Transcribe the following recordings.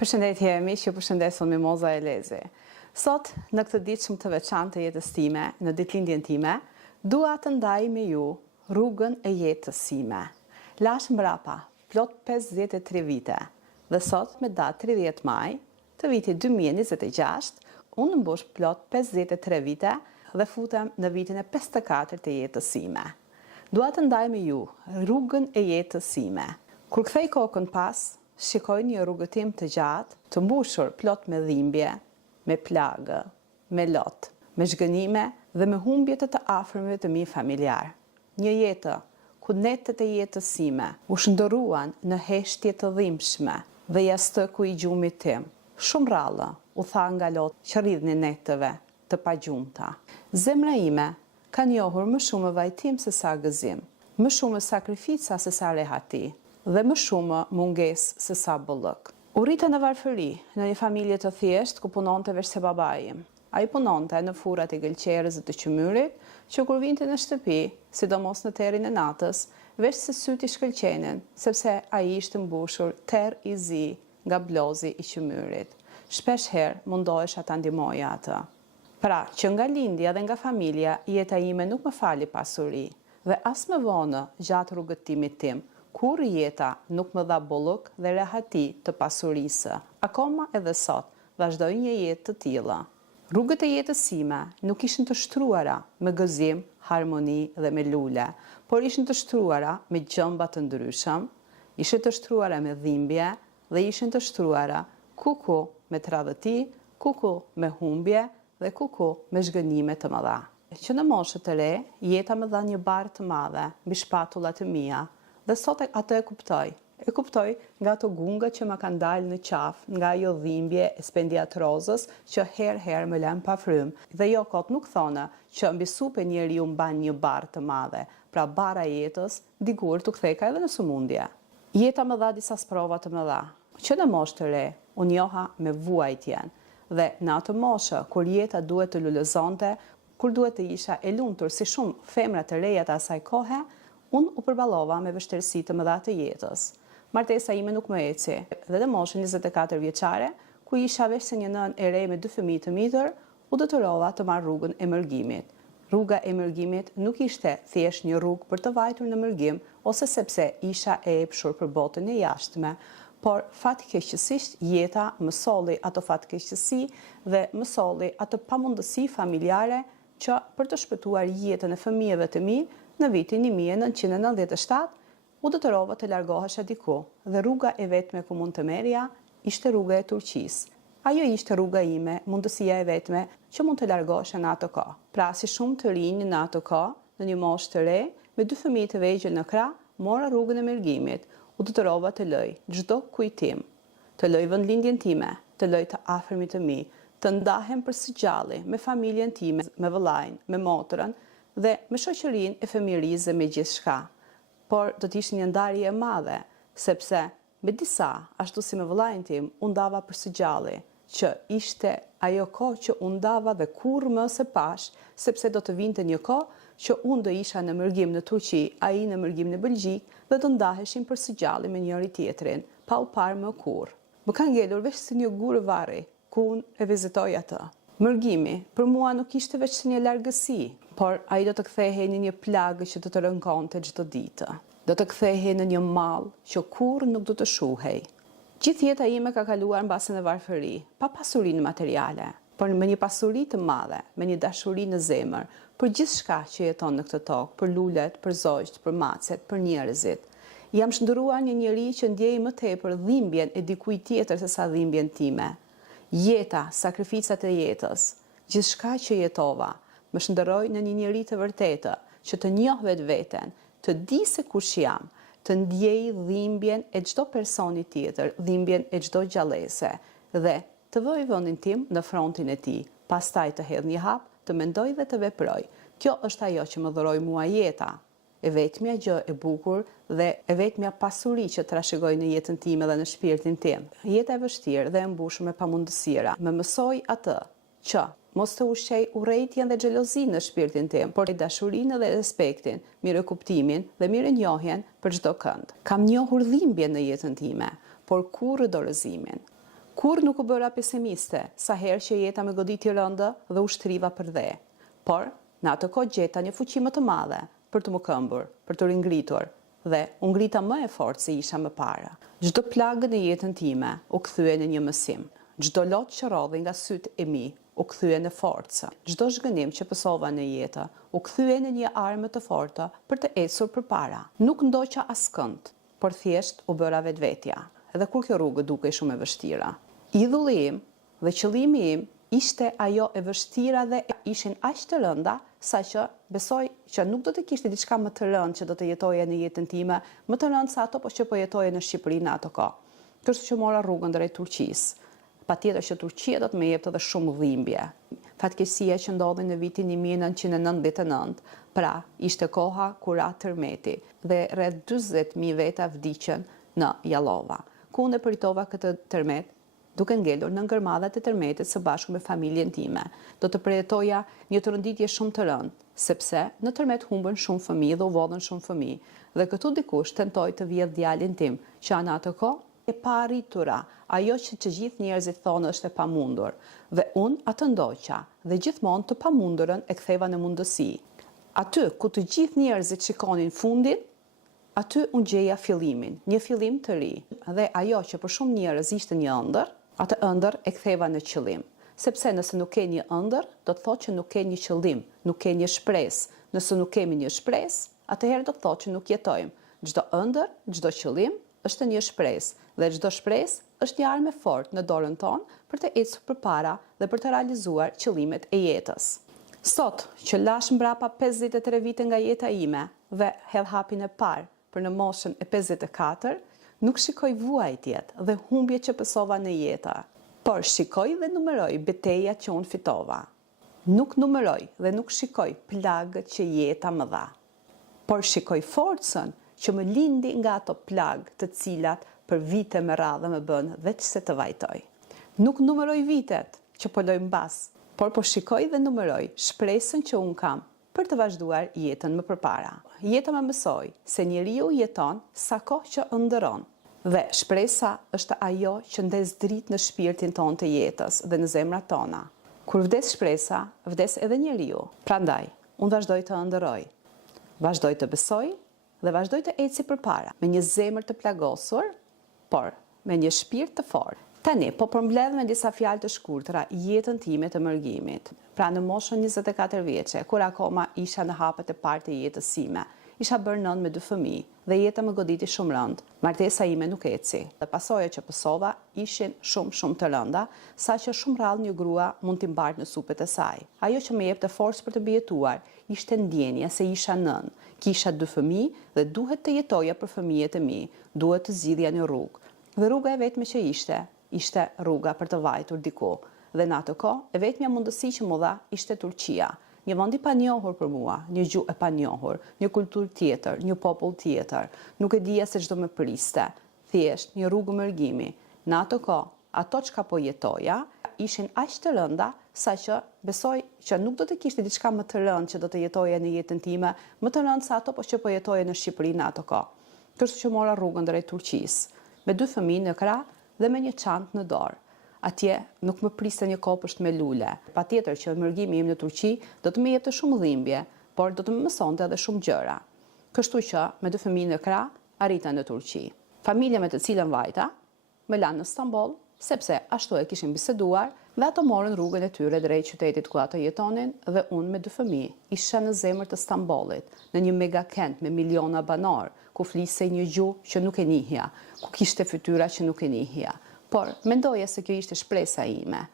Përshëndetje miq, ju përshëndes Mimoza Elezi. Sot, në këtë ditë shumë të veçantë të jetës time, në ditëlindjen time, dua të ndaj me ju rrugën e jetës sime. Lash mbrapa, plot 53 vite, dhe sot me datë 30 maj të vitit 2026, unë mbush plot 53 vite dhe futem në vitin e 54 të jetës sime. Dua të ndaj me ju rrugën e jetës sime. Kur kthej kokën pas, shikoj një rrugëtim të gjatë, të mbushur plot me dhimbje, me plagë, me lot, me zhgënime dhe me humbje të afërmëve të mi familjar. Një jetë ku netët e jetës sime u shndërruan në heshtje të dhimbshme dhe jastë ku i gjumit tim. Shumë rallë u tha nga lot që rridhni netëve të pagjumta. Zemra ime ka njohur më shumë vajtim se sa gëzim, më shumë sakrifica se sa rehati, dhe më shumë munges se sa bollëk. U rita në varfëri, në një familje të thjesht ku punonte veç se babai im. Ai punonte në furrat e gëlqerës dhe të qymyrit, që kur vinte në shtëpi, sidomos në terin e natës, veç se syt i shkëlqenin, sepse ai ishte mbushur terr i zi nga blozi i qymyrit. Shpesh herë mundohesha ta ndihmoja atë. Pra, që nga lindja dhe nga familja, jeta ime nuk më fali pasuri, dhe as më vonë gjatë rrugëtimit tim, kur jeta nuk më dha bollëk dhe rehati të pasurisë. Akoma edhe sot vazhdoj një jetë të tilla. Rrugët e jetës sime nuk ishin të shtruara me gëzim, harmoni dhe me lule, por ishin të shtruara me gjëmba të ndryshëm, ishin të shtruara me dhimbje dhe ishin të shtruara kuku me tradhëti, kuku me humbje dhe kuku me zhgënime të mëdha. Që në moshë të re, jeta më dha një barë të madhe mbi shpatullat e mia, dhe sot atë e kuptoj. E kuptoj nga ato gunga që më kanë dalë në qaf, nga ajo dhimbje e spendiatrozës që herë më lëm pa frym. Dhe jo kot nuk thona që mbi supë njeriu mban një barë të madhe, pra bara e jetës dikur të ktheka edhe në sëmundje. Jeta më dha disa sprova të mëdha. Që në moshë të re, unë njoha me vuajtjen, dhe në atë moshë kur jeta duhet të lulëzonte, kur duhet të isha e lumtur si shumë femra të reja të asaj kohe, unë u përballova me vështirësi të mëdha të jetës. Martesa ime nuk më eci, dhe në moshën 24 vjeçare, ku isha veç se një nën e re me 2 fëmijë të mitër, u detyrova të marr rrugën e mërgimit. Rruga e mërgimit nuk ishte thjesht një rrugë për të vajtur në mërgim, ose sepse isha e epshur për botën e jashtme, por fatkeqësisht jeta më solli ato fatkeqësi dhe më solli ato pamundësi familjare që për të shpëtuar jetën e fëmijëve të mi, në vitin 1997, u detyrova të largohesha diku, dhe rruga e vetme ku mund të merja ishte rruga e Turqisë. Ajo ishte rruga ime, mundësia e vetme që mund të largohesha në ato kohë. Pra, si shumë të rinj në ato kohë, në një moshë të re, me 2 fëmijë të vegjël në krah, mora rrugën e mërgimit. U detyrova të lëj çdo kujtim, të lëj vendlindjen time, të lëj të afërmit të mi, të ndahem përsë gjalli me familjen time, me vëllain, me motrën, dhe me shoqërinë e fëmijërisë dhe me gjithçka. Por do të ishte një ndarje e madhe, sepse me disa, ashtu si me vëllain tim, u ndava përsë gjalli, që ishte ajo kohë që u ndava dhe kurrë më së pash, sepse do të vinte një kohë që unë do isha në mërgim në Turqi, ai në mërgim në Belgjik, dhe do ndaheshim përsë gjalli me njëri tjetrin, pa u parë më kurrë. Më ka ngelur veç si një gurë varri, ku unë e vizitoj atë. Mërgimi, për mua nuk ishte veç një largësi, por ai do të kthehej në një plagë që do të rënkonte çdo ditë. Do të kthehej në një mall që kurrë nuk do të shuhej. Gjithë jeta ime ka kaluar mbase në varfëri, pa pasurinë materiale, por me një pasuri të madhe, me një dashuri në zemër, për gjithçka që jeton në këtë tokë, për lulet, për zogjt, për macet, për njerëzit. Jam shndëruar një njeri që ndjej më tepër dhimbjen e dikujt tjetër se sa dhimbjen time. Jeta, sakrificat e jetës, gjithçka që jetova, më shndërroi në një njeri të vërtetë, që të njoh vetveten, të di se kush jam, të ndjej dhimbjen e çdo personi tjetër, dhimbjen e çdo gjallëse, dhe të vëj vendin tim në frontin e tij, pastaj të hedh një hap, të mendoj dhe të veproj. Kjo është ajo që më dhuroi mua jeta. E vetmja gjë e bukur dhe e vetmja pasuri që trashëgoj në jetën time dhe në shpirtin tim. Jeta e vështirë dhe e mbushur me pamundësira më mësoi atë që mos të ushqej urrejtjen dhe xhelozinë në shpirtin tim, por dashurinë dhe respektin, mirëkuptimin dhe mirënjohjen për çdo kënd. Kam njohur dhimbjen në jetën time, por kurrë dorëzimin. Kur nuk u bëra pesimiste, sa herë që jeta me goditje rëndë dhe u shtriva për dhe. Por, në atë kohë gjeta një fuqi më të madhe për të më këmbur, për të ringritur, dhe u ngrita më e fortë se isha më para. Çdo plagë në jetën time u kthye në një mësim. Çdo lot që rodhi nga sytë e mi u kthye në forcë. Çdo zhgënim që pësova në jetë u kthye në një armë të fortë për të ecur përpara. Nuk ndoqa askënd, por thjesht u bëra vetvetja. Edhe kur kjo rrugë dukej shumë e vështira. Idhulli im dhe qëllimi im ishte ajo e vështira dhe ishin aq të rënda, saqë besoj që nuk do të kishte diçka më të rëndë që do të jetoje në jetën time, më të rëndë se ato që po jetoje në Shqipëri në ato kohë. Kështu që mora rrugën drejt Turqisë. Patjetër që Turqia do të më jepte edhe shumë dhimbje. Fatkeqësia që ndodhi në vitin 1999, pra ishte koha kur ra tërmeti dhe rreth 40.000 veta vdiqën në Jallova, ku unë pritova këtë tërmet duke ngelur në ngërmadhat e tërmetit së bashku me familjen time. Do të përjetoja një tërënditje shumë të rëndë, sepse në tërmet humbën shumë fëmijë dhe u vodhën shumë fëmijë, dhe këtu dikush tentoi të vjedh djalin tim, që në atë kohë e pa arritura, ajo që të gjithë njerëzit thonë është e pamundur, dhe unë atë ndoqa dhe gjithmonë të pamundurën e ktheva në mundësi. Aty ku të gjithë njerëzit shikonin fundin, aty unë gjeja fillimin, një fillim të ri, dhe ajo që për shumë njerëz ishte një ëndër, atë ëndër e ktheva në qëllim. Sepse nëse nuk ke një ëndër, do të thotë që nuk ke një qëllim, nuk ke një shpresë. Nëse nuk kemi një shpresë, atëherë do të thotë që nuk jetojmë. Çdo ëndër, çdo qëllim është një shpresë, dhe çdo shpresë është një armë e fortë në dorën tonë për të ecur përpara dhe për të realizuar qëllimet e jetës. Sot, që lash mbrapa 53 vite nga jeta ime dhe hedh hapin e parë për në moshën e 54, nuk shikoj vuajtjet dhe humbje që pësova në jetë, por shikoj dhe numeroj betejat që unë fitova. Nuk numeroj dhe nuk shikoj plagët që jeta më dha, por shikoj forcën që më lindi nga ato plagë të cilat për vite me radhë më bën veç se të vajtoj. Nuk numeroj vitet që po loj mbas, por po shikoj dhe numeroj shpresën që unë kam për të vazhduar jetën më përpara. Jeta më mësoi se njeriu jeton sa kohë që ëndëron, dhe shpresa është ajo që ndes dritë në shpirtin ton të jetës dhe në zemrat tona. Kur vdes shpresa, vdes edhe njeriu. Prandaj, unë vazhdoj të ëndëroj, vazhdoj të besoj dhe vazhdoj të eci përpara, me një zemër të plagosur, por me një shpirt të fortë. Tani, po përmbledh me disa fjalë të shkurtra jetën time të mërgimit. Pra në moshën 24 vjeçe, kur akoma isha në hapet e parë të jetës sime, isha bërë nënë me 2 fëmijë dhe jeta më goditi shumë rënd. Martesa ime nuk eci. Dhe pasojat që pësova ishin shumë të rënda, saqë shumë rrallë një grua mund t'i mbartë në supet e saj. Ajo që më jepte forcë për të bijetuar ishte ndjenja se isha nënë, kisha 2 fëmijë dhe duhet të jetoja për fëmijët e mi, duhet të zgjidhja një rrugë. Dhe rruga e vetme që ishte rruga për të vajtur diku. Dhe në atë kohë, e vetmja mundësi që më dha ishte Turqia. Një vend i panjohur për mua, një gjuhë e panjohur, një kulturë tjetër, një popull tjetër. Nuk e dija se ç'do më priste. Thjesht një rrugë mërgimi. Në atë kohë, ato çka po jetoja ishin aq të rënda, saqë besoj që nuk do të kishte diçka më të rëndë që do të jetoje në jetën time, më të rëndë se ato që po jetoje në Shqipëri në atë kohë. Kështu që mora rrugën drejt Turqisë, me 2 fëmijë në krah dhe me një çantë në dorë. Atje nuk më priste një kopësht me lule. Patjetër që mërgimi im në Turqi do të më jepte shumë dhimbje, por do të më mësonte edhe shumë gjëra. Kështu që me 2 fëmijë në krah arrita në Turqi. Familja me të cilën vajta më lanë në Stamboll, sepse ashtu e kishin biseduar, dhe ato morën rrugën e tyre drejt qytetit ku ato jetonin, dhe unë me 2 fëmijë isha në zemër të Stambollit, në një megakent me miliona banor, ku fliste një gjuhë që nuk e njihja, ku kishte fytyra që nuk e njihja. Por mendoja se kjo ishte shpresa ime,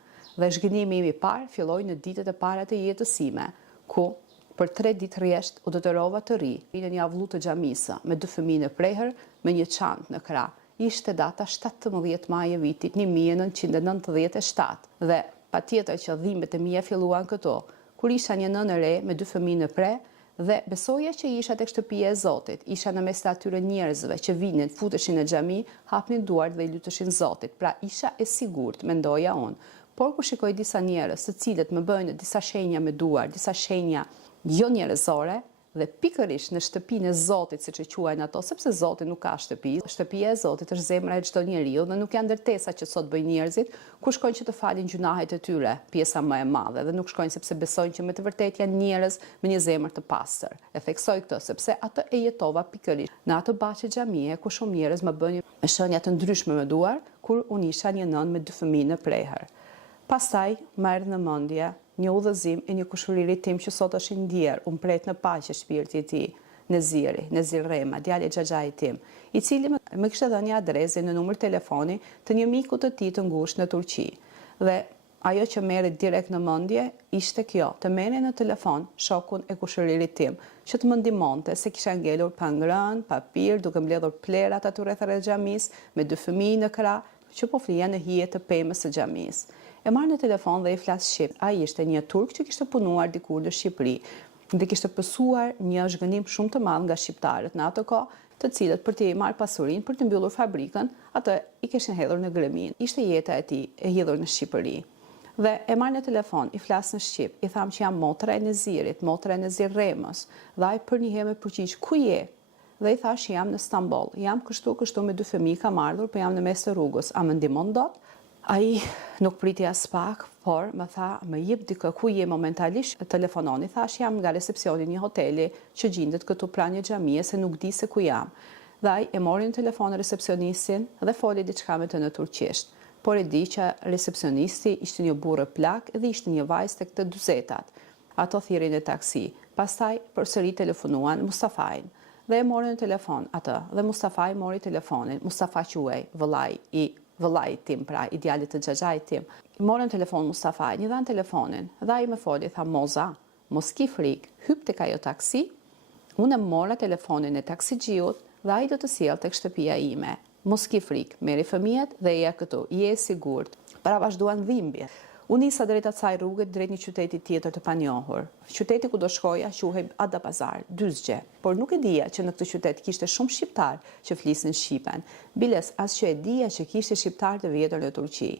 dhe zhgënjimi im i parë filloi në ditët e para të jetës sime, ku për 3 ditë rresht u detyrova të ri në një avllu të xhamisë me 2 fëmijë në prehër, me një çantë në krah. Ishte data 17 maj e vitit 1997 dhe patjetër që dhimbjet e mia filluan këtu, kur isha një nënë e re me 2 fëmijë në preh dhe besoja që isha tek shtëpia e Zotit, isha në mes të atyre njerëzve që vinin, futeshin në xhami, hapnin duart dhe i luteshin Zotit. Pra isha e sigurt, mendoja unë. Por kur shikoj disa njerëz, të cilët më bëjnë disa shenja me duar, disa shenja jo njerëzore, Dhe pikërisht në shtëpinë e Zotit, siç e quajnë ato, sepse Zoti nuk ka shtëpi. Shtëpia e Zotit është zemra e çdo njeriu dhe nuk janë ndërtesa që sot bëjnë njerëzit kur shkojnë që të falin gjunahet e tyre, pjesa më e madhe, dhe nuk shkojnë sepse besojnë që me të vërtetë janë njerëz me një zemër të pastër. E theksoj këtë sepse atë e jetova pikërisht në atë baçë xhamie ku shumë njerëz më bënin shenja të ndryshme me duar kur unë isha një nën me 2 fëmijë në prehër. Pastaj më erdhi në mendje një udhëzim e një kushëriri tim që sot është i ndjerë, unë pret në paqe shpirti i tij, Nezir Rema, djali xhaxhait tim, i cili më kishte dhënë një adresë në numër telefoni të një miku të tij të ngushtë në Turqi. Dhe ajo që merret direkt në mendje ishte kjo, të merrni në telefon shokun e kushëririt tim, që të më ndihmonte se kisha ngelur pa ngrënë, pa pirë, duke mbledhur plerat aty rreth xhamisë me 2 fëmijë në krah që po flija në hije të pemës së xhamisë. E marrë në telefon dhe i flas shqip. Ai ishte një turk që kishte punuar dikur në Shqipëri dhe kishte pësuar një zhgënim shumë të madh nga shqiptarët në atë kohë, të cilët për të marrë pasurinë, për të mbyllur fabrikën, atë i kishin hedhur në Gremin. Ishte jeta e tij e hedhur në Shqipëri. Dhe e marrë në telefon, i flas në shqip, i tham që jam motra e Nezirit, motra e Nezir Remës, dhe ai për një herë më përgjigj, ku je? Dhe i thash jam në Stamboll, jam kështu me 2 fëmijë kam ardhur, po jam në mes të rrugës, a më ndihmon dot? Ai nuk priti as pak, por më tha, më jep dikë ku je momentalisht, telefononi, thash jam nga recepcioni një hoteli që gjendet këtu pranë një xhamie se nuk di se ku jam. Dhe ai e mori në telefon recepcionistin dhe foli diçka me të në turqisht. Por e di që recepcionisti ishte një burrë plak dhe ishte një vajzë tek të dyzetat. Ato thirrin në taksi. Pastaj përsëri telefonuan Mustafajin dhe e mori në telefon atë dhe Mustafaj mori telefonin. Mustafa quhej, vëllai tim, pra idealit të xhaxhait tim. Morën telefon Mustafa, një dhan telefonin, dhe ai më foli, tha Moza, mos ki frik, hyp tek ajo taksi. Unë mora telefonin e taksixhiut dhe ai do të sjell tek shtëpia ime. Mos ki frik, merri fëmijët dhe ja këtu, je i sigurt. Pra vazhduan dhimbjet. Unë nisa drejt asaj rrugë drejt një qyteti tjetër të panjohur. Qyteti ku do shkoja quhej Adapazar, Dyzgje, por nuk e dija që në këtë qytet kishte shumë shqiptar që flisnin shqipen. Biles as që e dija që kishte shqiptar të vjetër në Turqi.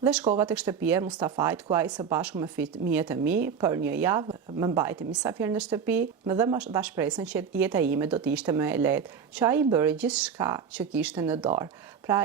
Dhe shkova tek shtëpia e Mustafait, ku ai së bashku me fëmijët e mi për një javë më mbajti mysafir në shtëpi, dhe më dha shpresën që jeta ime do të ishte më e lehtë, që ai bëri gjithçka që kishte në dorë. Pra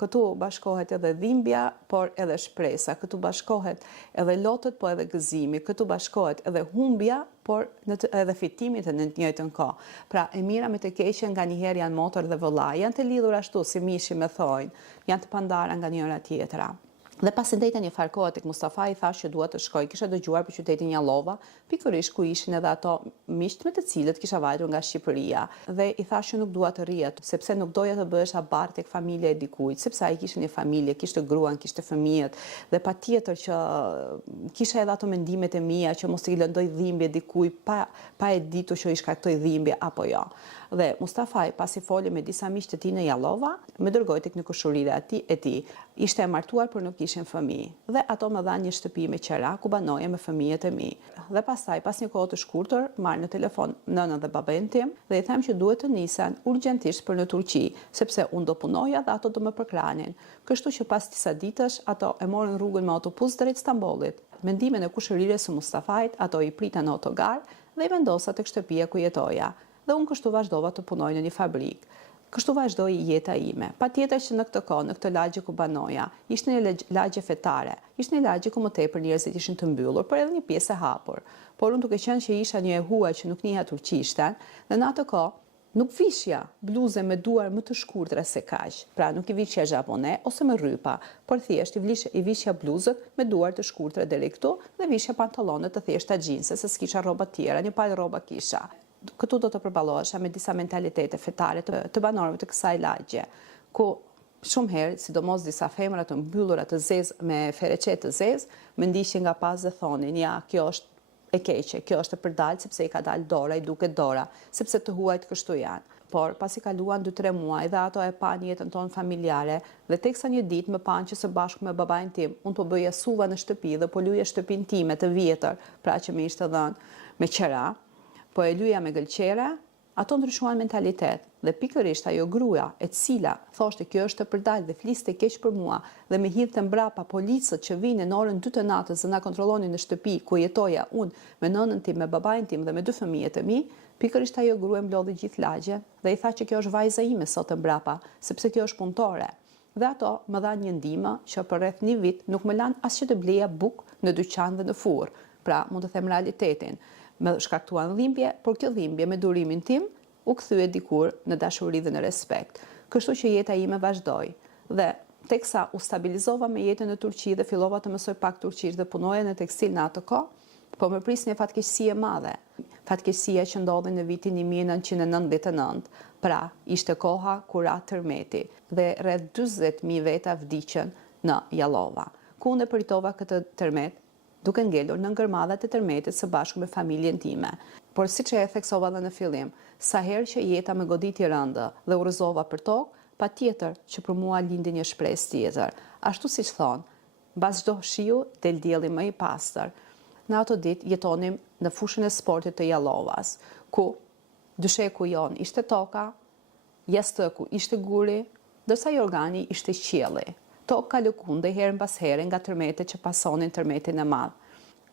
këtu bashkohet edhe dhimbja, por edhe shpresa, këtu bashkohet edhe lotët, po edhe gëzimi, këtu bashkohet edhe humbja, por edhe fitimit në të njëjtën kohë. Pra e mira me të keqja nganjëherë janë motor dhe vëllai, janë të lidhur ashtu si mishi me thojnë, janë të pandara nga njëra tjetra. Dhe pas ndejta një farkoha tek Mustafa i thash që dua të shkoj, kisha dëgjuar për qytetin Jallova, pikërisht ku ishin edhe ato miqt me të cilët kisha vajtur nga Shqipëria. Dhe i thash që nuk dua të rri aty, sepse nuk doja të bëhesh abar tek familja e dikujt, sepse ai kishte një familje, kishte gruan, kishte fëmijët, dhe patjetër që kisha edhe ato mendimet e mia që mos i lëndoj dhimbje dikujt pa e ditur që i shkaktoi dhimbje apo jo. Dhe Mustafa pasi foli me disa miq të tij në Jallova, më dërgoi tek një kushërire e tij. Ishte e martuar por nuk kishin fëmijë. Dhe ato më dhanë një shtëpi me qera ku banoja me fëmijët e mi. Dhe pastaj pas një kohë të shkurtër marr në telefon nënën dhe babain tim dhe i them që duhet të nisen urgjentisht për në Turqi, sepse unë do punoja dhe ato do më përkranin. Kështu që pas disa ditësh ato e morën rrugën me autobus drejt Stambollit. Mendimin e kushërires së Mustafait, ato i prita në autogar dhe i vendosa tek shtëpia ku jetoja. Dhe unë kështu vazhdova të punoj në një fabrikë. Kështu vazhdoi jeta ime. Patjetër që në këtë kohë, në këtë lagje ku banoja, ishte një lagje fetare. Ishte një lagje ku më tepër njerëzit ishin të mbyllur, por edhe një pjesë e hapur. Por unë duke qenë që isha një e huaj që nuk njihja turqishten, dhe në atë kohë nuk vishja bluze me duar më të shkurtra se kaq. Pra nuk i vishja japone ose me rrypa, por thjesht i vishja bluzët me duar të shkurtra deri këtu dhe vishja pantallone të thjeshta xhinse, se s'kisha rroba tjera, një palë rroba kisha. Këtu do të përballohesha me disa mentalitete fetare të banorëve të kësaj lagje, ku shumë herë, sidomos disa femra të mbyllura të zezë me fereqet të zezë, më ndiqin nga pas dhe thonin, ja, kjo është e keqe, kjo është e përdalë sepse i ka dalë dora, i duket dora, sepse të huajt kështu janë. Por pasi kaluan 2-3 muaj dhe ato e pan jetën tonë familjare, dhe teksa një ditë më pan që së bashku me babain tim, unë po bëja suva në shtëpi dhe po luja shtëpin time të vjetër, pra që më ishte dhënë me qera, po e luja me gëlqere, ato ndryshuan mentalitet dhe pikërisht ajo gruaja e cila thoshte kjo është e përdalë dhe fliste keq për mua dhe me hidhte mbrapa policët që vinë në orën 2 të natës dhe na kontrollonin në shtëpi ku jetoja unë me nënën tim, me babain tim dhe me 2 fëmijët e mi, pikërisht ajo gruaja mblodhi gjithë lagjen dhe i tha që kjo është vajza ime sot e mbrapa, sepse kjo është punëtore. Dhe ato më dhanë një ndihmë që për rreth 1 vit nuk më lanë as që të bleja bukë në dyqan dhe në furrë. Pra, mund të them realitetin. Më shkaktuan dhimbje, por kjo dhimbje me durimin tim u kthye dikur në dashuri dhe në respekt. Kështu që jeta ime vazhdoi. Dhe teksa u stabilizova me jetën në Turqi dhe fillova të mësoj pak turqisht dhe punoja në tekstil në atë kohë, po më prisni një fatkeqësi e madhe. Fatkeqësia që ndodhi në vitin 1999, pra ishte koha kur ra tërmeti dhe rreth 40.000 veta vdiqën në Jallova. Ku unë përitova këtë tërmet duke ngelur në ngërmadhat e tërmetit së bashku me familjen time. Por siç e theksova edhe në fillim, sa herë që jeta më goditi rëndë dhe urrëzova për tokë, patjetër që për mua lindi një shpresë tjetër. Ashtu siç thonë, mbas çdo shiu del dielli më i pastër. Në ato ditë jetonim në fushën e sportit të Jallovas, ku dysheku jon ishte toka, jastëku ishte guri, ndërsa jorgani ishte qielli. Toka lëkundej herë mbas here nga tërmetet që pasonin tërmetin e madh.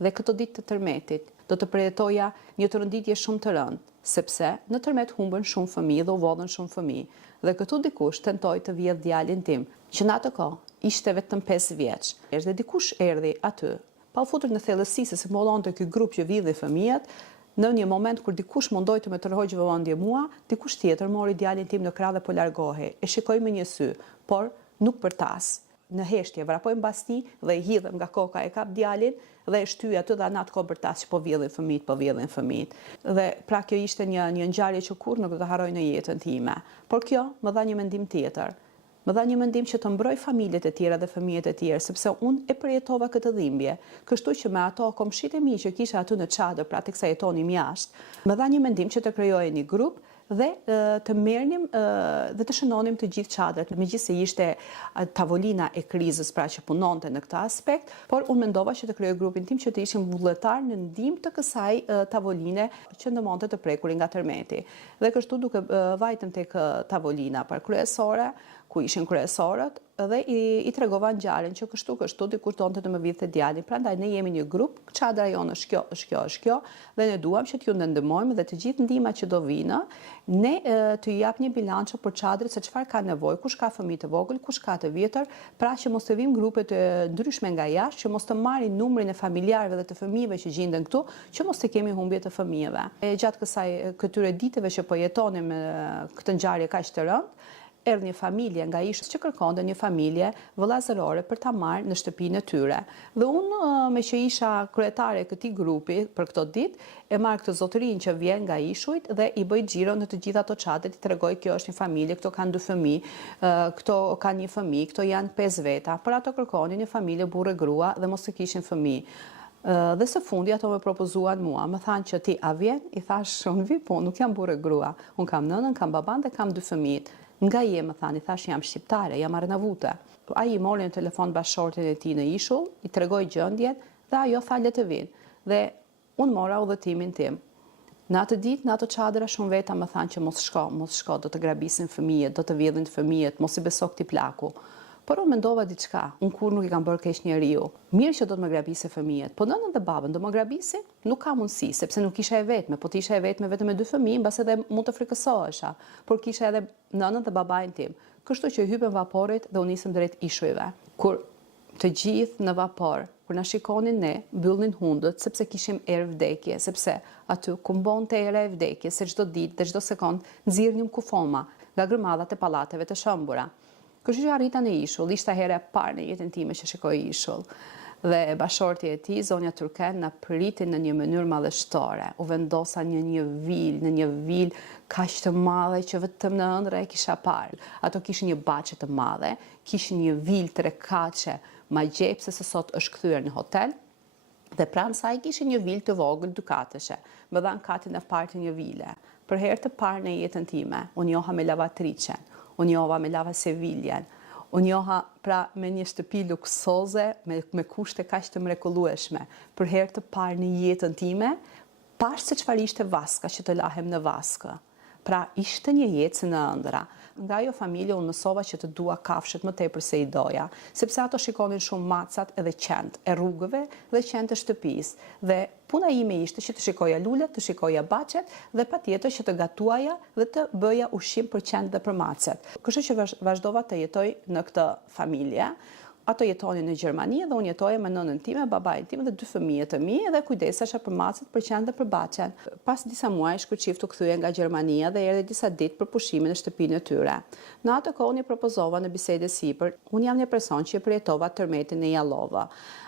Dhe këto ditë të tërmetit do të përjetoja një tërënditje shumë të rëndë, sepse në tërmet humbën shumë fëmijë dhe u vodhën shumë fëmijë. Dhe këtu dikush tentoi të vjedh djalin tim, që në atë kohë ishte vetëm 5 vjeç. Dhe dikush erdhi aty, pa u futur në thellësi se simbolonte ky grup që vidhi fëmijët. Në një moment kur dikush mundoi të më tërhoqë vëmendje mua, dikush tjetër mori djalin tim në krah dhe po largohej. E shikoj me një sy, por nuk për tas. Në heshtje vrapoj mbas tij dhe i hidhem nga koka, e kap djalin dhe e shtyj aty dhe anat ko për tas që po vjedhin fëmijët. Dhe pra kjo ishte një ngjarje që kurrë nuk do ta harroj në jetën time. Por kjo më dha një mendim tjetër. Më dha një mendim që të mbroj familjet e tjera dhe fëmijët e tjerë, sepse unë e përjetova këtë dhimbje. Kështu që me ato komshit e mi që kisha aty në çadër, pra teksa jetonim jashtë, më dha një mendim që të krijoje një grup dhe të merrnim dhe të shënonim të gjithë çadrat, megjithëse ishte tavolina e krizës, pra që punonte në këtë aspekt, por unë mendova që të krijoj grupin tim që të ishim vullnetar në ndihmë të kësaj tavoline që ndëmonte të prekurin nga tërmeti. Dhe kështu duke vajtëm tek tavolina kryesore, ku ishin kryesorët, dhe i tregova ngjarjen që kështu dikush donte të më vidhte djalin. Prandaj ne jemi një grup, çadra jonë është kjo, dhe ne duam që t'ju ndihmojmë dhe të gjithë ndihmat që do vinë, ne të jap një bilanço për çadrit se çfarë ka nevojë, kush ka fëmijë të vogël, kush ka të vjetër, pra që mos të vinë grupe të ndryshme nga jashtë, që mos të marrin numrin e familjarëve dhe të fëmijëve që gjenden këtu, që mos të kemi humbje të fëmijëve. Gjatë këtyre ditëve që po jetonim këtë ngjarje kaq të rëndë, erdhi një familje nga Ishës që kërkonte një familje vëllazërore për ta marrë në shtëpinë e tyre. Dhe unë, me që isha kryetare e këtij grupi për këto ditë, e marr këtë zotërinë që vjen nga Ishujt dhe i bëj xhiro në të gjitha ato çadrat, i tregoj kjo është një familje, këto kanë 2 fëmijë, këto kanë një fëmijë, këto janë 5 veta, por ato kërkonin një familje burrë e grua dhe mos të kishin fëmijë. Dhe së fundi ato më propozuan mua, më thanë që ti a vjen? I thash, unë vi, po nuk jam burrë e grua, unë kam nënën, kam baban dhe kam 2 fëmijë. Nga je, më thani, thash jam shqiptare, jam arnavute. Ai mori në telefon bashortin e tij në Ishull, i tregoi gjendjen dhe ajo tha le të vinë. Dhe unë mora udhëtimin tim. Në atë ditë, në ato çadra shumë veta më thanë që mos shko, do të grabisin fëmijët, do të vjedhin fëmijët, mos i beso këtij plaku. Por unë mendova diçka, unë kur nuk i kam bërë keq njeriu. Mirë që do të më grabise fëmijët, po nënën dhe babën do më grabisin? Nuk ka mundësi, sepse nuk isha e vetme, po të isha e vetme vetëm me 2 fëmijë, mbas edhe mund të frikësohesha, por kisha edhe nënën dhe babain tim. Kështu që hypëm vaporit dhe u nisëm drejt Ishujve. Kur të gjithë në vapor, kur na shikonin ne, mbyllnin hundët sepse kishim erë vdekje, sepse aty ku mbonte era e vdekjes, se çdo ditë dhe çdo sekond nxirrnim kufoma nga grëmadhat e pallateve të shëmbura. Kështu që arrita në Ishull, ishte hera e parë në jetën time që shikoj Ishull. Dhe bashorti e tij, zonja Turken, na pritin në një mënyrë madhështore. U vendosa në një vilë kaq të madhe që vetëm në ëndra e kisha parë. Ato kishin një baçe të madhe, kishin një vilë 3 kaçe, ma gjepse se sot është kthyer në hotel. Dhe pranë saj kishin një vilë të vogël 2 katëshe. Më dhan katin e parë të një vile. Për herë të parë në jetën time, unë njoha me lavatriçen, unë njoha me lavaseviljen, unë njoha pra me një shtëpi luksoze, me kushte kaq të mrekullueshme. Për herë të parë në jetën time, pash se çfarë ishte vaska që të lahem në vaskë. Pra ishte një jetë në ëndra. Nga ajo familje unë mësova që të dua kafshët më tepër se i doja, sepse ato shikonin shumë macat edhe qent e rrugëve dhe qent e shtëpisë. Dhe puna ime ishte që të shikoja lulet, të shikoja baçet dhe patjetër që të gatuaja dhe të bëja ushqim për qent dhe për macet. Kështu që vazhdova të jetoj në këtë familje. Ato jetonin në Gjermani dhe unë jetoja me nënën time, babain tim dhe 2 fëmijët e mi dhe kujdesesha për macet, për qenë dhe për baçen. Pas disa muajsh kur çifti u kthye nga Gjermania dhe erdhi disa ditë për pushimin në shtëpinë e tyre. Në atë kohë unë i propozova në bisedë sipër, unë jam një person që e përjetova tërmetin e Jallova.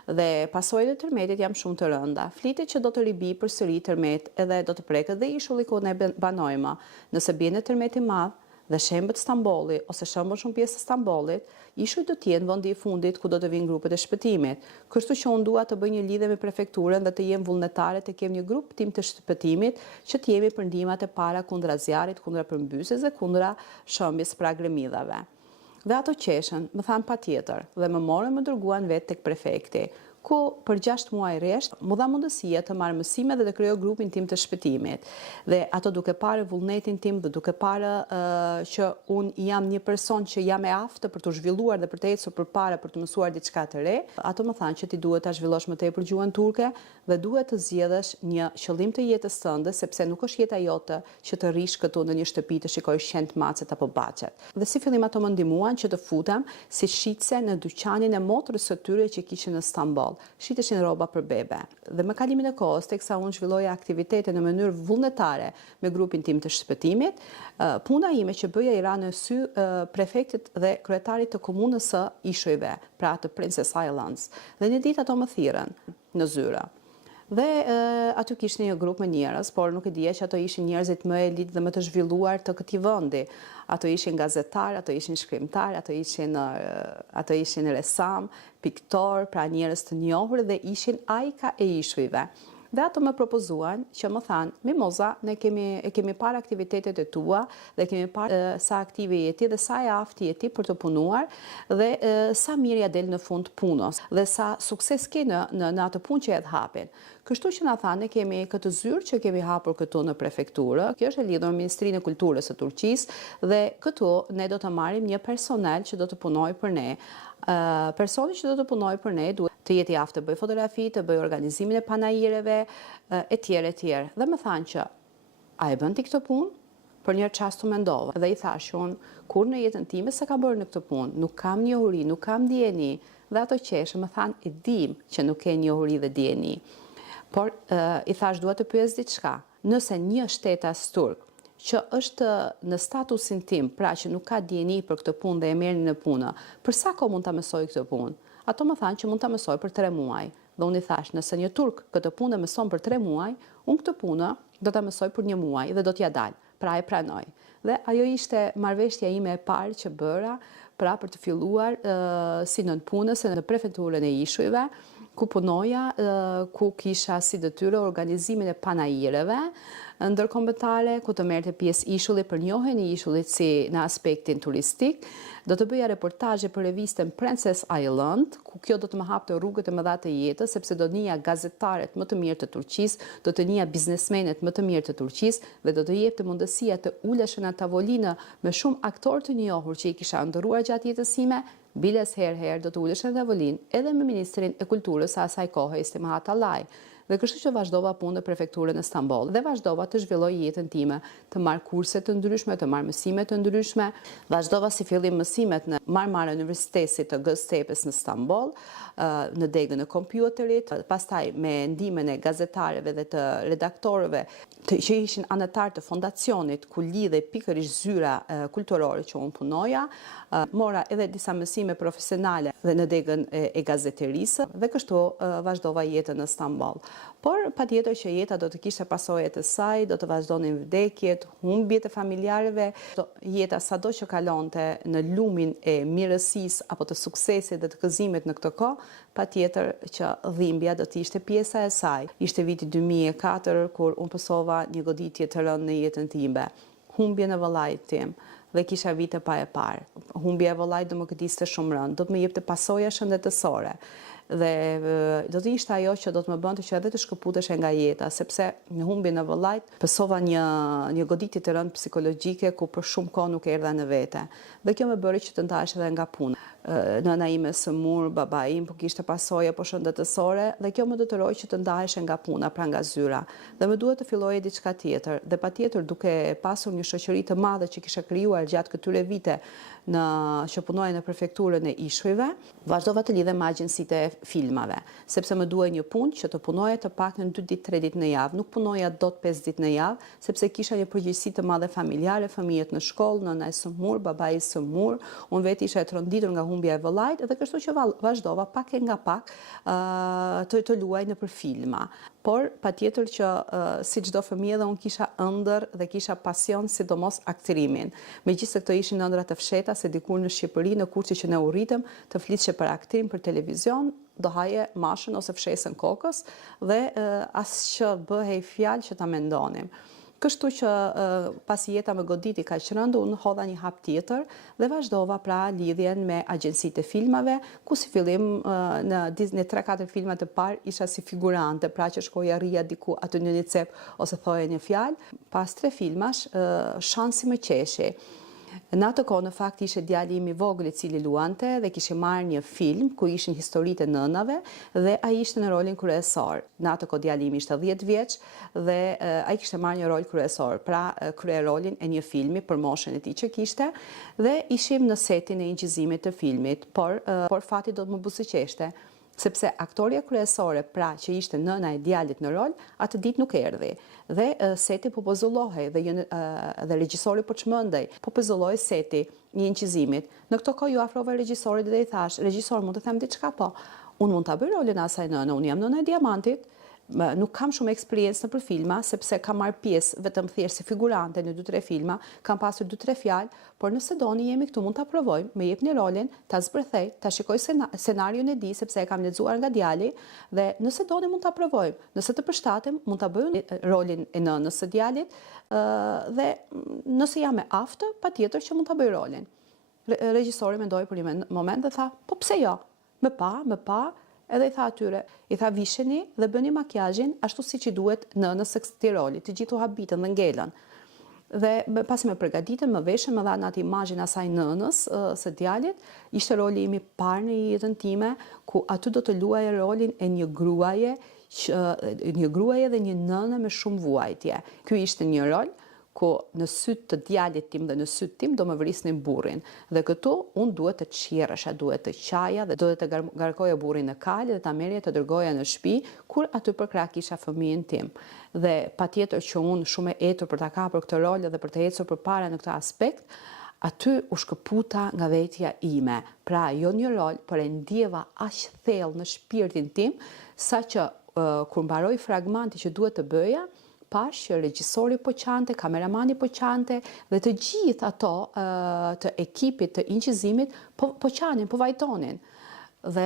Dhe pasojat e tërmetit jam shumë të rënda. Flitet që do të ribi përsëri tërmet edhe do të preket dhe ishulli ku ne banojmë. Nëse bie në tërmet i madh dhe shembët Stambolli ose shembën shumë pjesë të Stambollit, ishuj do t'jenë vendi i fundit ku do të vinë grupet e shpëtimit. Kështu që unë dua të bëj një lidhje me prefekturën dhe të jem vullnetare të kem një grup tim të shpëtimit që të jemi për ndihmat e para kundra zjarrit, kundra përmbysjes dhe kundra shëmbjes pra gremidhave. Dhe ato qeshën, më thanë patjetër dhe më morën më dërguan vetë tek prefekti, ku për 6 muaj rresht mu dha mundësia të marrë mësime dhe të krijoj grupin tim të shpëtimit. Dhe ato duke parë vullnetin tim dhe duke parë që unë jam një person që jam e aftë për të zhvilluar dhe për të ecur përpara për të mësuar diçka të re, ato më thanë që ti duhet ta zhvillosh më tepër gjuhën turke dhe duhet të zgjedhësh një qëllim të jetës tënde, sepse nuk është jeta jote që të rish këtu në një shtëpi të shikosh qent, macet apo baçet. Dhe si fillim ato më ndihmuan që të futem si shitse në dyqanin e motrës së tyre që kishin në Stamboll. Shiteshin rroba për bebe. Dhe me kalimin e kohës, teksa unë zhvilloja aktivitete në mënyrë vullnetare me grupin tim të shpëtimit, puna ime që bëja i ra në sy prefektit dhe kryetarit të komunës së Ishujve, pra të Princess Islands. Dhe një ditë ato më thirrën në zyre. Dhe aty kishte një grup me njerëz, por nuk e dija që ato ishin njerëzit më elit dhe më të zhvilluar të këtij vendi. Ato ishin gazetar, ato ishin shkrimtar, ato ishin resam, piktor, pra njerëz të njohur dhe ishin ajka e ishujve. Dhe ato më propozuan që më thanë, Mimoza, ne kemi parë aktivitetet e tua dhe kemi parë sa aktive jeti dhe sa e aftë jeti për të punuar dhe sa mirë ja del në fund punës dhe sa sukses ke në atë punë që e hapin. Kështu që na thanë, ne kemi këtë zyrë që kemi hapur këtu në prefekturë, kjo është e lidhur me Ministrinë e Kulturës së Turqisë dhe këtu ne do të marrim një personel që do të punojë për ne. Personi që do të punojë për ne duhet të jetë i aftë të bëj fotografi, të bëj organizimin e panajireve, etj. Dhe më thanë që, a e bën ti këtë punë? Për një çast u mendova dhe i thash unë, kur në jetën time se kam bërë në këtë punë, nuk kam njohuri, nuk kam dieni. Dhe ato qeshë më thanë, e dim që nuk ke njohuri dhe dieni. Por i thash dua të pyes diçka. Nëse një shtetas turk që është në statusin tim, pra që nuk ka dieni për këtë punë dhe e merrni në punë, për sa kohë mund ta mësoj këtë punë? Ato më thanë që mund ta mësoj për 3 muaj. Dhe unë i thash, nëse një turk këtë punë mëson për 3 muaj, unë këtë punë do ta mësoj për 1 muaj dhe do t'ja dal. Pra e pranoj. Dhe ajo ishte marrëveshja ime e parë që bëra, pra për të filluar si nën punës në prefekturën e Ishujve, ku punoja, ku kisha si detyrë organizimin e panajireve ndërkombëtare, ku të merrte pjesë ishulli për njohjen e ishullit si në aspektin turistik. Do të bëja reportazhe për revistën Princess Island, ku kjo do të më hapte rrugët e mëdha të jetës, sepse do të nija gazetaret më të mirë të Turqisë, do të nija biznesmenet më të mirë të Turqisë dhe do të jepte mundësia të uleshin në tavolinë me shumë aktorë të njohur që i kisha ndëruar gjatë jetës sime. Biles herë do të uleshin në tavolinë edhe me Ministrin e Kulturës së asaj kohe, Istim Hatallaj. Dhe kështu që vazhdova punë në prefekturën e Stamboll dhe vazhdova të zhvilloj jetën time, të marr kurse të ndryshme, të marr mësime të ndryshme. Vazhdova si fillim mësimet në Marmara Universitetit të Göztepe's në Stamboll, në degën e kompjuterit, pastaj me ndihmën e gazetarëve dhe të redaktorëve që ishin anëtar të fondacionit ku lidhej pikërisht zyra kulturore që unë punoja, mora edhe disa mësime profesionale dhe në degën e gazeterisë dhe kështu vazhdova jetën në Stamboll. Por patjetër që jeta do të kishte pasojat e saj, do të vazhdonin vdekjet, humbjet e familjarëve, jeta sado që kalonte në lumin e mirësisë apo të suksesit dhe të gëzimit në këtë kohë, patjetër që dhimbja do të ishte pjesa e saj. Ishte viti 2004 kur unë pasova një goditje të rëndë në jetën time, humbjen e vëllait tim. Dhe kisha vite pa e parë. Humbja e vëllait do më këtiste shumë rëndë, do të më jepte pasoja shëndetësore. Dhe do të ishte ajo që do të më bënte që edhe të shkëputeshe nga jeta, sepse në humbjen e vëllait pësova një goditje të rëndë psikologjike ku për shumë kohë nuk erdha në vete. Dhe kjo më bëri që të ndahesh edhe nga puna. Nëna ime sëmur, baba im po kishte pasojë po shëndetësore dhe kjo më detyroi që të ndaheshe nga puna, pra nga zyra. Dhe më duhet të filloje diçka tjetër. Dhe patjetër duke pasur një shoqëri të madhe që kisha krijuar gjatë këtyre vite që punoja në prefekturën e Ishujve, vazhdova të lidhem me agjencitë e filmave, sepse më duhej një punë që të punoja të paktën 2 ditë, 3 ditë në javë. Nuk punoja dot 5 ditë në javë, sepse kisha një përgjegjësi të madhe familjare, fëmijët në shkollë, nëna e sëmur, babai i sëmur, unë vetë isha e tronditur nga humbja e vëllait dhe kështu që vazhdova pak e nga pak të luaj nëpër filma. Por patjetër që si çdo fëmijë edhe unë kisha ëndër dhe kisha pasion sidomos aktrimin. Megjithëse këto ishin ëndra të fshehta se dikur në Shqipëri në kursi që ne u rritëm të flisje për aktrim për televizion, do haje mashën ose fshesën kokës dhe as që bëhej fjalë që ta mendonim. Kështu që pasi jeta më goditi kaq rënd, unë hodha një hap tjetër dhe vazhdova pra lidhjen me agjencitë e filmave, ku si fillim në 3-4 filma të parë isha si figurante, pra që shkoja rria diku aty në një cep ose thoje një fjalë. Pas 3 filmash shansi më qeshi. Në atë kohë në fakt ishte djali im i vogël i cili luante dhe kishte marrë një film ku ishin historitë e nënave dhe ai ishte në rolin kryesor. Në atë kohë djali im ishte 10 vjeç dhe ai kishte marrë një rol kryesor, pra krye rolin e një filmi për moshën e tij që kishte dhe ishim në setin e inqizimit të filmit, por fati do të më buzëqeshte. Sepse aktoria kryesore, pra që ishte nëna e djalit në rol, atë ditë nuk erdhi. Dhe seti po pozullohej dhe regjisori po çmendej, po pozullohej seti i inqizimit. Në këtë kohë ju afrova regjisorit dhe i thash, regjisor, mund të them diçka po? Unë mund ta bëj rolin e asaj nëne, unë jam nëna e Diamantit. Nuk kam shumë eksperiencë nëpër filma, sepse kam marrë pjesë vetëm thjesht si figurante në 2-3 filma, kam pasur 2-3 fjalë, por nëse doni jemi këtu, mund ta provojmë, më jepni rolin, ta zbërthej, ta shikoj scenarion e di sepse e kam lexuar nga djali dhe nëse doni mund ta provojmë. Nëse të përshtatem, mund ta bëj rolin e nënës së djalit dhe nëse jam e aftë, patjetër që mund ta bëj rolin. Regjisori mendoi për një moment dhe tha, po pse jo? Më pa. Edhe i tha atyre, i tha visheni dhe bëni makjazhin ashtu siç i duhet nënës së këtij roli, të gjithu habitën dhe ngelën. Dhe pasi më përgatitën, më veshën, më dhanë atë imazhin asaj nënës së djalit, ishte roli im i parë në jetën time, ku aty do të luaje rolin e një gruaje dhe një nëne me shumë vuajtje. Ky ishte një rol ku në syt të djalit tim dhe në syt tim do më vrisnin burrin. Dhe këtu unë duhet të qirresha, duhet të qaja dhe duhet të garkoja burrin në kalë dhe ta merrja të dërgoja në shtëpi kur aty për krah kisha fëmijën tim. Dhe patjetër që unë shumë e etur për ta kapur këtë rol dhe për të ecur përpara në këtë aspekt, aty u shkëputa nga vetja ime. Pra jo një rol, por e ndjeva aq thellë në shpirtin tim, saqë kur mbaroi fragmenti që duhet të bëja, pash që regjisori po qante, kameramani po qante dhe të gjithë ato të ekipit të inqizimit po qanin, po vajtonin. Dhe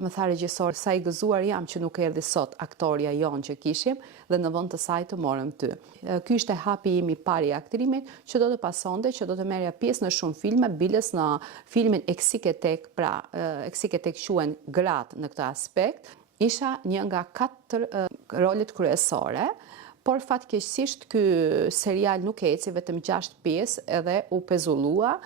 më tha regjisor, sa i gëzuar jam që nuk erdhi sot aktoria jon që kishim dhe në vend të saj të morëm ty. Ky ishte hapi im i parë i aktrimit që do të pasonte, që do të merrja pjesë në shumë filma, biles në filmin Eksiketek, pra Eksiketek quhen gratë në këtë aspekt. Isha një nga 4 rolet kryesore. Por fatkeqësisht ky serial nuk eci, vetëm 6 pjesë edhe u pezullua,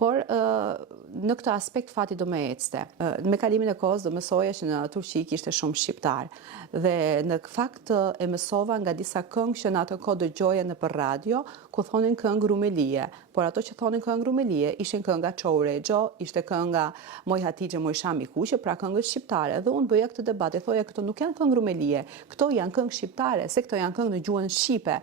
por në këtë aspekt fati do më ecte. Me kalimin e kohës do mësoja që në Turqi kishte shumë shqiptar dhe në fakt e mësova nga disa këngë që në atë kohë dëgjoja nëpër radio, ku thonin këngë rumelie, por ato që thonin këngë rumelie ishin kënga Çou Rexho, ishte kënga Moj Hatixhe Moj Shami Kuqe, pra këngët shqiptare. Dhe unë bëja këtë debat, e thoja këto nuk janë këngë rumelie, këto janë këngë shqiptare, se këto janë këngë në gjuhën shqipe.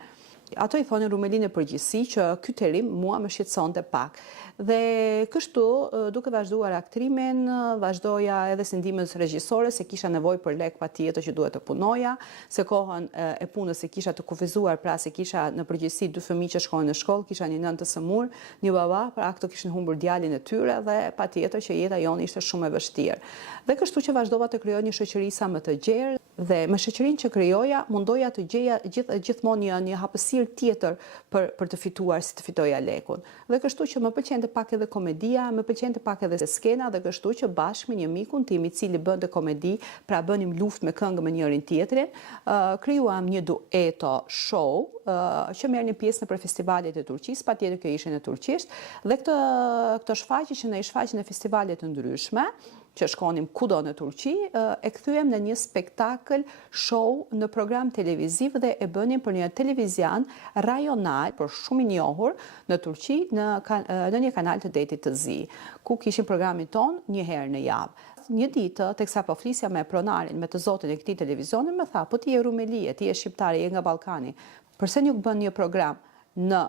Ato i thonin rumelinë e përgjithësi që ky terim mua më shqetësonte pak. Dhe kështu, duke vazhduar aktrimin, vazhdoja edhe si ndihmës regjisore, se kisha nevojë për lek patjetër që duhet të punoja, se kohën e punës e kisha të kufizuar, pra se kisha në përgjithësi 2 fëmijë që shkonin në shkollë, kisha një nënë të sëmur, një baba, pra këto kishin humbur djalin e tyre dhe patjetër që jeta jonë ishte shumë e vështirë. Dhe kështu që vazhdova të krijoj një shoqëri sa më të gjerë Dhe me shoqërinë që krijoja, mundoja të gjeja gjithmonë një hapësirë tjetër për të fituar si të fitoja lekun. Dhe kështu që më pëlqente pak edhe komedia, më pëlqente pak edhe skena, dhe kështu që bashkë me një mikun tim i cili bënte komedi, pra bënim luftë me këngë me njërin tjetrin, krijuam një dueto show që merrnin pjesë në festivalet e Turqisë, patjetër kjo ishte në turqisht, dhe këto shfaqje që ne i shfaqim në festivale të ndryshme, që shkonim kudo në Turqi, e kthyem në një spektakël show në program televiziv dhe e bënim për një televizion rajonal, por shumë i njohur në Turqi, në një kanal të detit të zi, ku kishim programin ton një herë në javë. Një ditë, teksa po flisja me pronarin, me të zotin e këtij televizioni, më tha, po ti je Rumelie, ti je shqiptare, je nga Ballkani, pse nuk bën një program në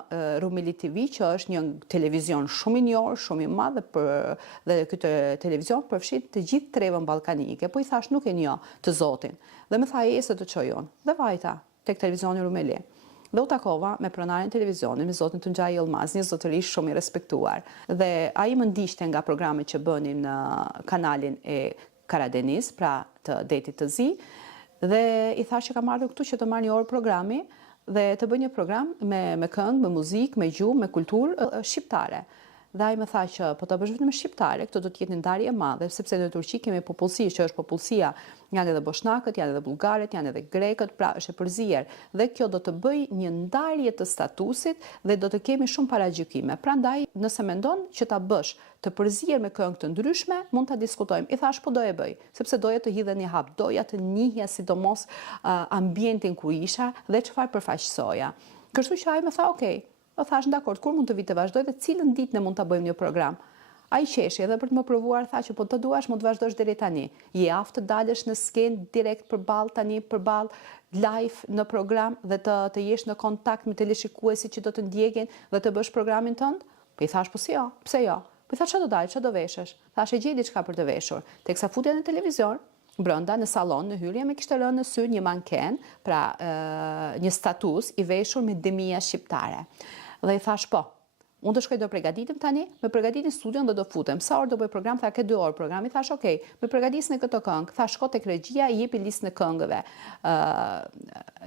Rumeli TV, që është një televizion shumë i njohur, shumë i madh, dhe këtë televizion përfshin të gjithë trevën ballkanike, po i thash nuk e njoh të zotin. Dhe më tha se të çoj unë. Dhe vajta tek televizioni Rumeli. Dhe u takova me pronarin televizionit, me zotin Tunxhaj Yılmaz, një zotërish shumë i respektuar. Dhe ai më ndiqte nga programet që bënin në kanalin e Karadeniz, pra të detit të zi, dhe i thash që kam ardhur këtu që të marr një orë programi dhe të bëj një program me këngë, me muzikë, me gjuhë, me kulturë shqiptare. Dhe ai më tha që po ta bësh vetëm shqiptare, këto do të jetë një ndarje e madhe, sepse në Turqi kemi popullsi që është popullsia, janë edhe boshnakët, janë edhe bullgarët, janë edhe grekët, pra është e përzier. Dhe kjo do të bëj një ndarje të statusit dhe do të kemi shumë paragjykime. Prandaj, nëse mendon që ta bësh të përzier me këngë të ndryshme, mund ta diskutojmë. I thash po do e bëj, sepse doja të hidhe një hap, doja të njihja sidomos ambientin ku isha dhe çfarë përfaqësoja. Kështu që ai më tha, "Okej." O thash, dakord, kur mund të vi të vazhdoj dhe cilën ditë ne mund ta bëjmë një program. Ai qeshi edhe për të më provuar, tha që po të duash, mund të vazhdosh deri tani. Je aftë të dalësh në skenë direkt përballë tani, përballë live në program dhe të jesh në kontakt me teleshikuesit që do të ndjekin dhe të bësh programin tënd? Po i thash, po si jo, pse jo? Po i thash, çfarë do dalë, çfarë do veshësh? Thash, e gjej diçka për të veshur. Teksa futja në televizion, brenda në sallon, në hyrje, me kishte lënë në sy një manken, pra një status i veshur me demia shqiptare. Dhe i thash, po, unë të shkoj do përgatitem tani, me përgatitin studion dhe do futem. Sa orë do bëj program, tha ke 2 orë program. I thash, okej, me përgatisni këto këngë, thash shko tek regjia, jepi listën e këngëve.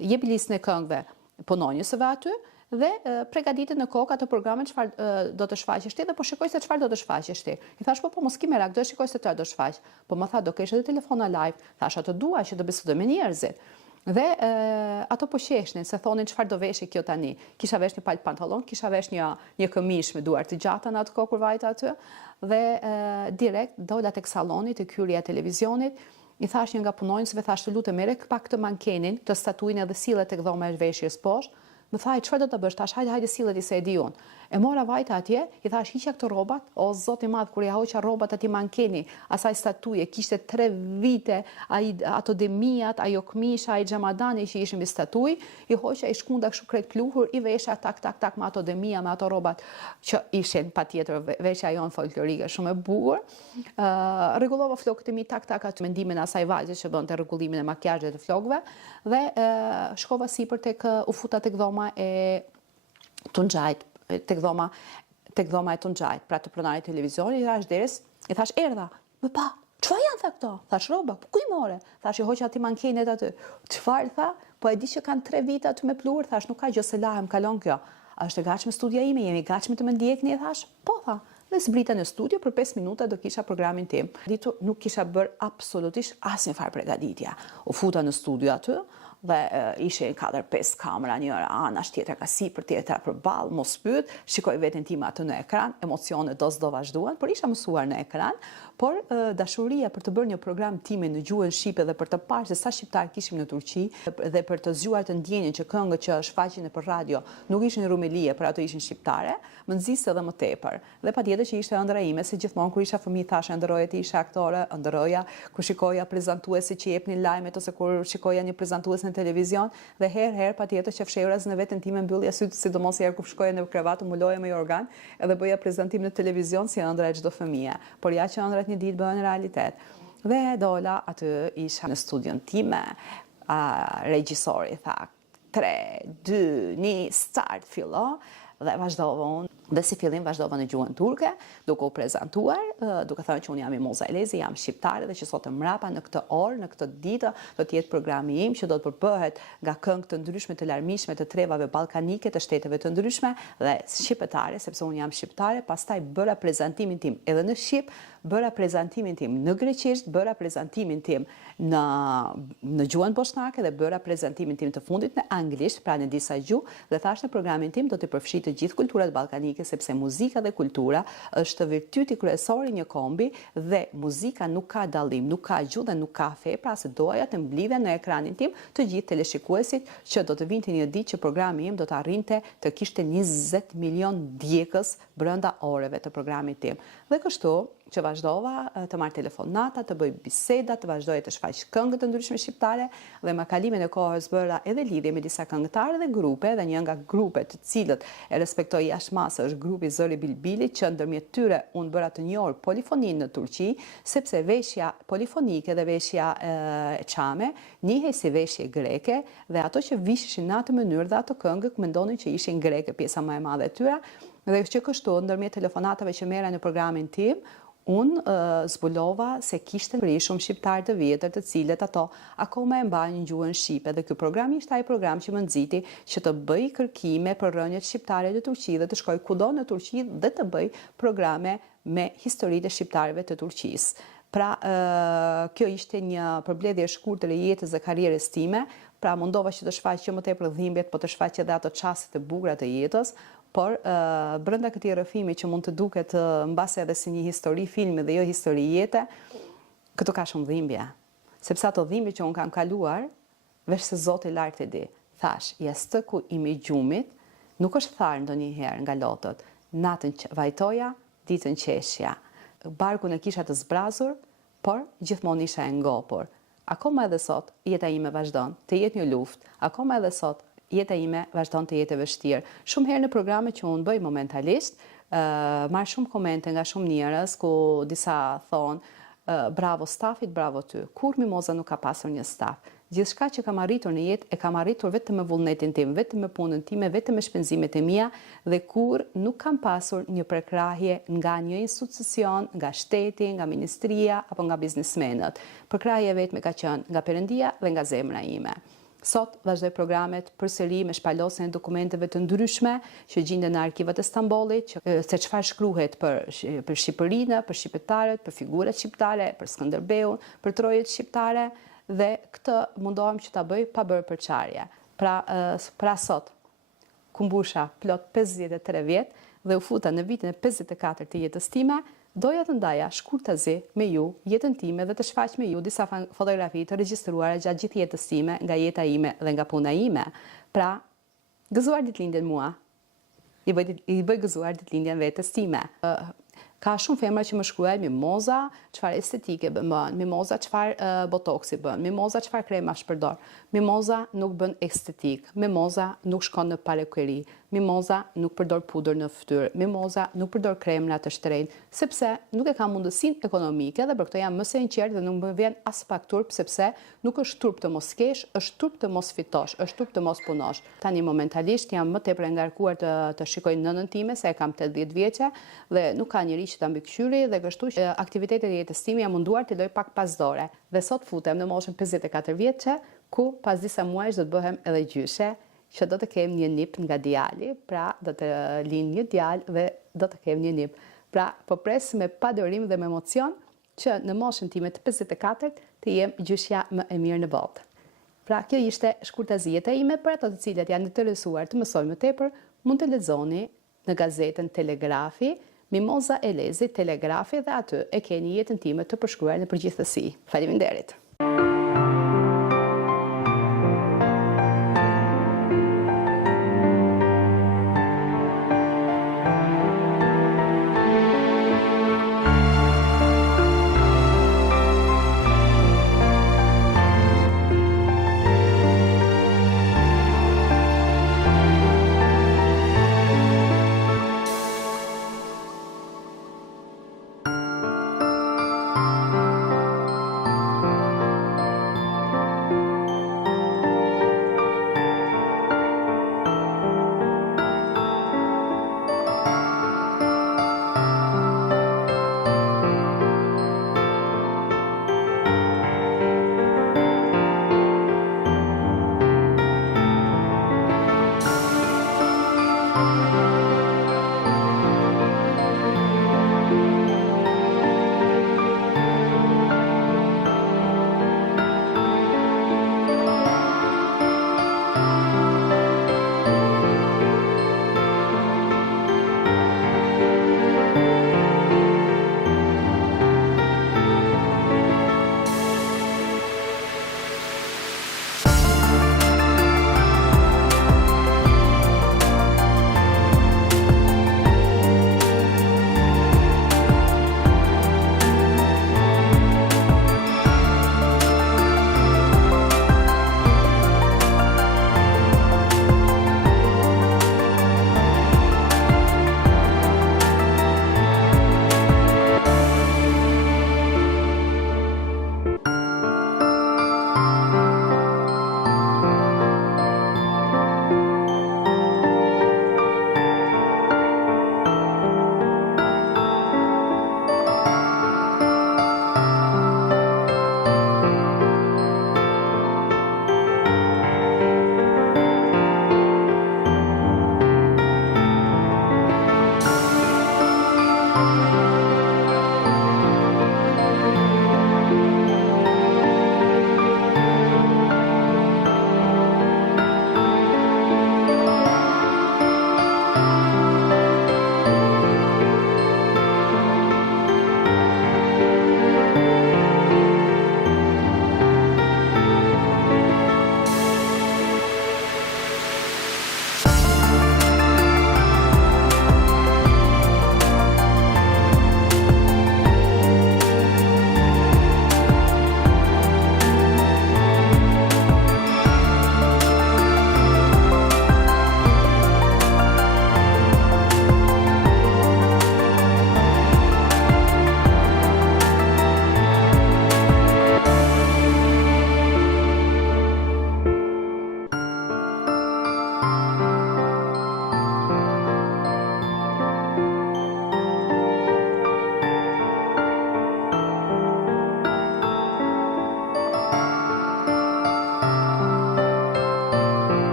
Jepi listën e këngëve punonjësve aty dhe përgatitet në kokë atë programin çfarë do të shfaqesh ti dhe po shikoj se çfarë do të shfaqesh ti. I thash, po mos ki merak, do e shikoj se çfarë do shfaq. Po më tha, do kesh edhe telefona live. Thash, ato dua që të bisedoj me njerëzit. Dhe ato po qeshnin, se thonin çfarë do veshë kjo tani. Kisha vesh një palë pantallon, kisha vesh një këmishë me duar të gjata në atë kohë kur vajta aty, dhe direkt dola tek salloni, tek hyrja e televizionit. I thash një nga punonjësve, thash, të lutem merre pak të mankenin, të statuin edhe sillet tek dhoma e veshjes poshtë. Më thaj, çfarë do të bësh tash? Hajde sillet i se e di unë. E mora vajta atje, i thash, hiqja këto rrobat, o zoti i madh, kur ja hoqa rrobat atij mankeni, asaj statuje, kishte 3 vite, ato demijat, ajo këmisha, ai xhamadani që ishin mbi statuj, i hoqa, i shkunda kështu krejt pluhur, i vesha tak me ato demija, me ato rrobat që ishin patjetër veshja jon folklorike shumë e bukur. Rregullova flokët e mi tak atë mendimin e asaj vajze që bënte rregullimin e makijazhit të flokëve dhe shkova sipër u futa tek dhoma e Tunxhajt, tek dhoma e Tunxhajt, pra të pronarit televizioni, i thash erdha. Me pa, çfarë janë tha këto? Thash rroba, po ku i more? Thash i hoqa aty mankenet aty. Çfarë tha? Po e di që kanë 3 vite aty me pluhur, thash nuk ka gjë se lahem, kalon kjo. A është e gatshme studia ime, jemi gatshme të më ndjekni, thash? Po tha. Dhe zbrita në studio, për 5 minuta do kisha programin tim. Ditu nuk kisha bërë absolutisht asnjë farë përgatitje. U futa në studio aty dhe ishin 4-5 kamera, njëra anash, tjetra ka sipër, tjetra përballë, mos pyet, shikoj veten time aty në ekran, emocionet do vazhduan, por isha mësuar në ekran, por dashuria për të bërë një program time në gjuhën shqipe dhe për të parë se sa shqiptar kishim në Turqi dhe për të zgjuar të ndjenjën që këngët që shfaqen nëpër radio nuk ishin rumelie, por ato ishin shqiptare, më nxiste edhe më tepër. Dhe patjetër që ishte ëndra ime, se gjithmonë kur isha fëmijë thashë ëndërroja ti isha aktore, ëndërroja kur shikoja prezantuesi që jepnin lajmet ose kur shikoja një prezantues në televizion dhe herë patjetër që fshehuras në veten time mbyllja syt, sidomos herë kur shkoja në krevat, muloja me organ edhe bëja prezantim në televizion si ëndra e çdo fëmie. Por ja që ëndrat një ditë bëhen realitet. Dhe dola aty isha në studion time, regjisori tha 3, 2, 1, start, fillo, dhe vazhdova unë. Dhe si fillim vazhdova në gjuhën turke, duke u prezantuar, duke thënë që unë jam Mimoza Elezi, jam shqiptare dhe që sot mrapa në këtë orë, në këtë ditë, do të jetë programi im që do të përbëhet nga këngë të ndryshme të larmishme të trevave ballkanike të shteteve të ndryshme dhe shqiptare, sepse unë jam shqiptare, pastaj bëra prezantimin tim edhe në shqip, bëra prezantimin tim në greqisht, bëra prezantimin tim në gjuhën bosnake dhe bëra prezantimin tim të fundit në anglisht, pra në disa gjuhë dhe thash në programin tim do të përfshi të gjithë kulturat ballkanike sepse muzika dhe kultura është virtyti kryesor i një kombi dhe muzika nuk ka dallim, nuk ka gjuhë dhe nuk ka fe, pra se doja të mblidhen në ekranin tim të gjithë teleshikuesit që do të vinte një ditë që programi im do të arrinte të kishte 20 milion djegës brenda oreve të programit tim. Dhe kështu që vazhdova të marr telefonata, të bëj biseda, të vazhdoja të shfaq këngë të ndryshme shqiptare dhe me kalimin e kohës bëra edhe lidhje me disa këngëtarë dhe grupe dhe një nga grupet të cilët e respektoj jashtë masë është grupi Zëri Bilbili që ndërmjet tyre unë bëra të njohur polifoninë në Turqi sepse veshja polifonike dhe veshja e çame njihej si veshje greke dhe ato që vishishin në atë mënyrë dhe ato këngë mendonin që ishin greke pjesa më e madhe e tyre dhe që kështu ndërmjet telefonatave që merra në programin tim unë zbulova se kishte shumë shqiptarë të vjetër të cilët ato akoma e mbajnë gjuhën shqipe dhe ky program ishte ai program që më nxiti që të bëj kërkime për rënjet shqiptare të Turqisë dhe të shkoj kudo në Turqi dhe të bëj programe me historitë e shqiptarëve të Turqisë. Pra, kjo ishte një përmbledhje e shkurtër e jetës dhe karrierës time, pra mundova që të shfaq që më tepër dhimbjet, po të shfaq edhe ato çaste të bukura të jetës, por brenda këtij rrëfimi që mund të duket mbase edhe si një histori filmi dhe jo histori jete, këtu ka shumë dhimbje. Sepse ato dhimbje që unë kam kaluar, veç se Zoti lart e di. Thash, jastëku im i gjumit nuk është tharë ndonjëherë nga lotët. Natën vajtoja, ditën qeshja. Barkun e kisha të zbrazur, por gjithmonë isha e ngopur. Akoma edhe sot, jeta ime vazhdon të jetë një luftë. Akoma edhe sot, jeta ime vazhdon të jetë e vështirë. Shumë herë në programe që unë bëj momentalisht, marr shumë komente nga shumë njerëz ku disa thonë bravo stafit, bravo ty. Kur Mimoza nuk ka pasur një staf. Gjithçka që kam arritur në jetë e kam arritur vetëm me vullnetin tim, vetëm me punën time, vetëm me shpenzimet e mia dhe kur nuk kam pasur një prekrahje nga një institucion, nga shteti, nga ministria apo nga biznesmenët. Prekrahja vetëm ka qenë nga Perëndia dhe nga zemra ime. Sot vazhdoj programet përsëri me shpalosjen e dokumenteve të ndryshme që gjenden në arkivat e Stambollit, se çfarë shkruhet për Shqipërinë, për shqiptarët, për figurat shqiptare, për Skënderbeun, për trojet shqiptare dhe këtë mundohem që ta bëj pa bërë përçarje. Pra sot, ku mbusha plot 53 vjet dhe u futa në vitin e 54 të jetës time, doja të ndaja shkurtazi me ju jetën time dhe të shfaq me ju disa fotografi të regjistruara gjatë gjithë jetës time, nga jeta ime dhe nga puna ime. Pra, gëzuar ditëlindjen mua, i bëj gëzuar ditëlindjen vetes time. Ka shumë femra që më shkruajnë Mimoza, çfarë estetike bën, Mimoza çfarë botoksi bën, Mimoza çfarë krema shpërdor. Mimoza nuk bën estetik, Mimoza nuk shkon në parukeri, Mimoza nuk përdor pudër në fytyrë, Mimoza nuk përdor kremra të shtrenjtë, sepse nuk e kam mundësinë ekonomike dhe për këtë jam më sinqert dhe nuk më vjen as pak turp sepse nuk është turp të mos kesh, është turp të mos fitosh, është turp të mos punosh. Tani momentalisht jam më tepër e ngarkuar të shikoj nënën time se e kam 80 vjeçe dhe nuk ka njëri që ta mbikëqyri dhe kështu që aktivitetet e jetës time jam munduar të loj pak pas dore. Dhe sot futem në moshën 54 vjeçe, ku pas disa muajsh do të bëhem edhe gjyshe, që do të kem një nip nga djali, pra do të lind një djalë dhe do të kem një nip. Pra, po pres me padorim dhe me emocion që në moshën time të 54 të jem gjyshja më e mirë në botë. Pra, kjo ishte shkurtazia ime për ato të cilët janë interesuar të mësojnë më tepër, mund të lexoni në gazetën Telegrafi, Mimoza Elezi, Telegrafi dhe aty e keni jetën time të përshkruar në përgjithësi. Faleminderit.